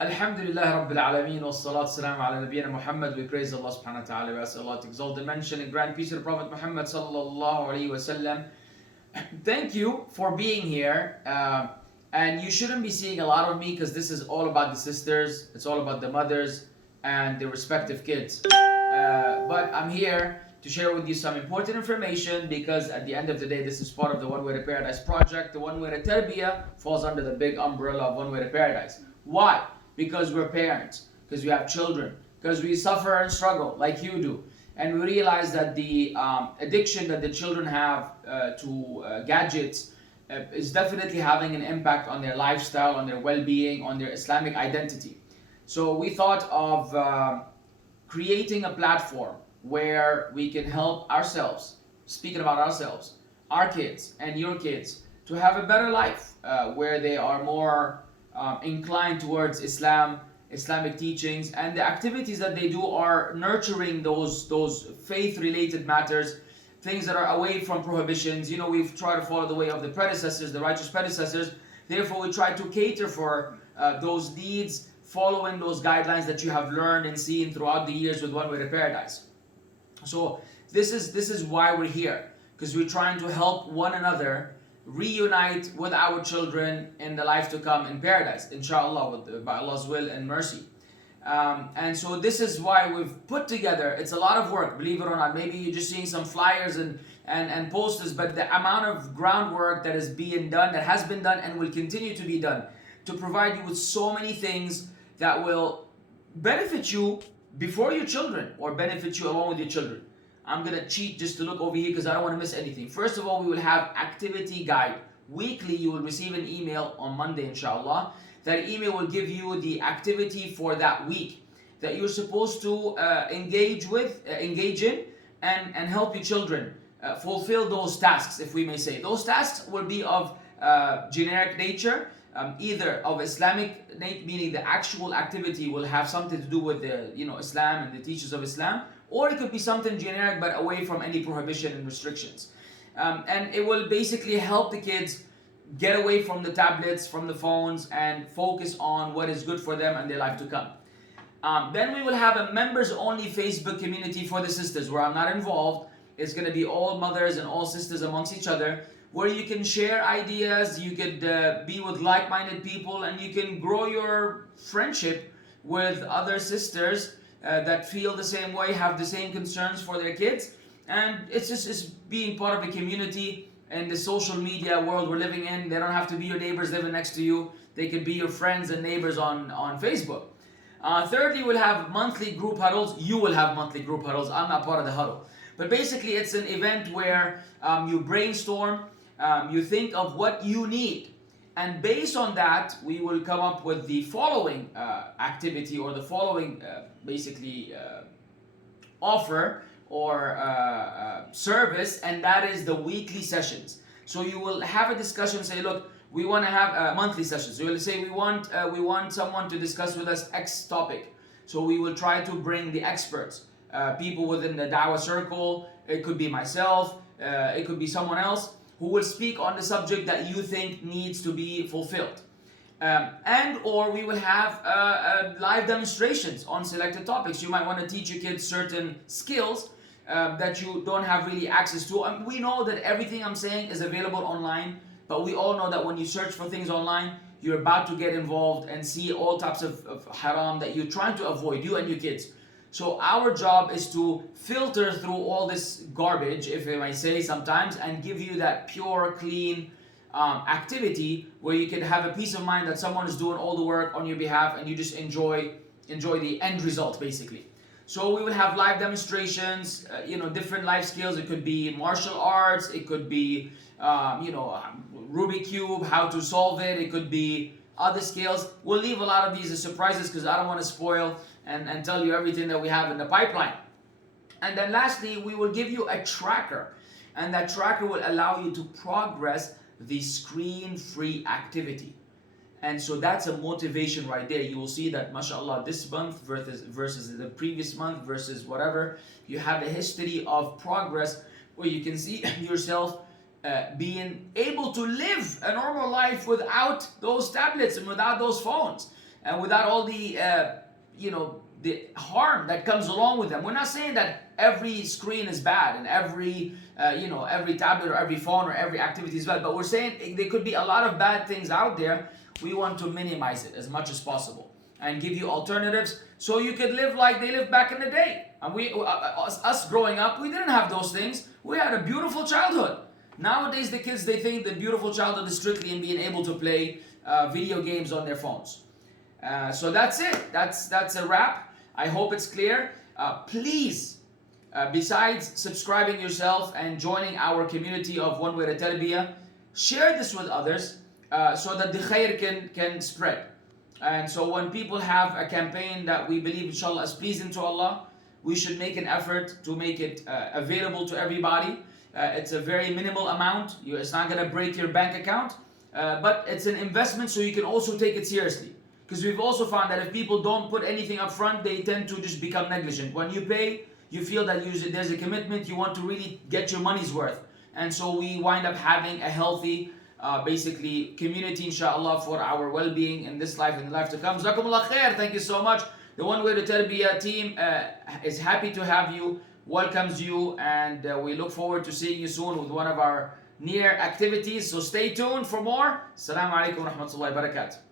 Alhamdulillah Rabbil Alameen wa salatu salam ala Nabiyyina Muhammad. We praise Allah subhanahu wa ta'ala. We ask Allah to exalt the mention and grant peace to the Prophet Muhammad sallallahu alayhi wa sallam. Thank you for being here. And you shouldn't be seeing a lot of me because this is all about the sisters, it's all about the mothers and their respective kids. But I'm here to share with you some important information because at the end of the day, this is part of the One Way to Paradise project. The One Way to Tarbiyah falls under the big umbrella of One Way to Paradise. Why? Because we're parents, because we have children, because we suffer and struggle like you do. And we realize that the addiction that the children have to gadgets is definitely having an impact on their lifestyle, on their well-being, on their Islamic identity. So we thought of creating a platform where we can help ourselves, speaking about ourselves, our kids and your kids, to have a better life where they are more inclined towards Islam, Islamic teachings, and the activities that they do are nurturing those faith-related matters, things that are away from prohibitions. You know, we've tried to follow the way of the predecessors, the righteous predecessors. Therefore, we try to cater for those needs, following those guidelines that you have learned and seen throughout the years with One Way to Paradise. So this is why we're here, because we're trying to help one another reunite with our children in the life to come in paradise, inshallah, by Allah's will and mercy. And so this is why we've put together, it's a lot of work, believe it or not. Maybe you're just seeing some flyers and posters, but the amount of groundwork that is being done, that has been done and will continue to be done, to provide you with so many things that will benefit you before your children or benefit you along with your children. I'm gonna cheat just to look over here because I don't want to miss anything. First of all, we will have activity guide. Weekly, you will receive an email on Monday, inshallah. That email will give you the activity for that week that you're supposed to engage in, and help your children fulfill those tasks, if we may say. Those tasks will be of generic nature, either of Islamic, meaning the actual activity will have something to do with the Islam and the teachings of Islam, or it could be something generic but away from any prohibition and restrictions. And it will basically help the kids get away from the tablets, from the phones, and focus on what is good for them and their life to come. Then we will have a members-only Facebook community for the sisters where I'm not involved. It's going to be all mothers and all sisters amongst each other, where you can share ideas, you could be with like-minded people, and you can grow your friendship with other sisters that feel the same way, have the same concerns for their kids. And it's being part of a community in the social media world we're living in. They don't have to be your neighbors living next to you. They can be your friends and neighbors on Facebook. Thirdly, we'll have monthly group huddles. You will have monthly group huddles. I'm not part of the huddle. But basically, it's an event where you brainstorm, you think of what you need. And based on that, we will come up with the following activity or the following offer or service, and that is the weekly sessions. So you will have a discussion, say, look, we want to have monthly sessions. So you'll say, we want someone to discuss with us X topic. So we will try to bring the experts, people within the dawah circle. It could be myself, it could be someone else who will speak on the subject that you think needs to be fulfilled. And or we will have live demonstrations on selected topics. You might want to teach your kids certain skills that you don't have really access to. And we know that everything I'm saying is available online, but we all know that when you search for things online, you're about to get involved and see all types of haram that you're trying to avoid, you and your kids. So our job is to filter through all this garbage, if I may say sometimes, and give you that pure, clean activity where you can have a peace of mind that someone is doing all the work on your behalf and you just enjoy the end result, basically. So we will have live demonstrations, different life skills. It could be martial arts, it could be Rubik Cube, how to solve it, it could be other skills. We'll leave a lot of these as surprises because I don't want to spoil and tell you everything that we have in the pipeline. And then lastly, we will give you a tracker, and that tracker will allow you to progress the screen-free activity. And so that's a motivation right there. You will see that, mashallah, this month versus the previous month versus whatever, you have a history of progress where you can see yourself being able to live a normal life without those tablets and without those phones. and without all the the harm that comes along with them. We're not saying that every screen is bad and every every tablet or every phone or every activity is bad, but we're saying there could be a lot of bad things out there. We want to minimize it as much as possible and give you alternatives so you could live like they lived back in the day. And us growing up, we didn't have those things. We had a beautiful childhood. Nowadays, the kids, they think the beautiful childhood is strictly in being able to play video games on their phones. So that's it. That's a wrap. I hope it's clear. Please, besides subscribing yourself and joining our community of One Way to Tarbiyah, share this with others so that the khair can spread. And so when people have a campaign that we believe inshallah is pleasing to Allah, we should make an effort to make it available to everybody. It's a very minimal amount. It's not going to break your bank account, but it's an investment so you can also take it seriously. Because we've also found that if people don't put anything up front, they tend to just become negligent. When you pay, you feel that there's a commitment, you want to really get your money's worth. And so we wind up having a healthy, basically, community, inshallah, for our well-being in this life and the life to come. Jazakumullah khair. Thank you so much. The One Way to Tarbiyah team is happy to have you, welcomes you, and we look forward to seeing you soon with one of our near activities. So stay tuned for more. Assalamu alaikum wa rahmatullahi wa barakatuh.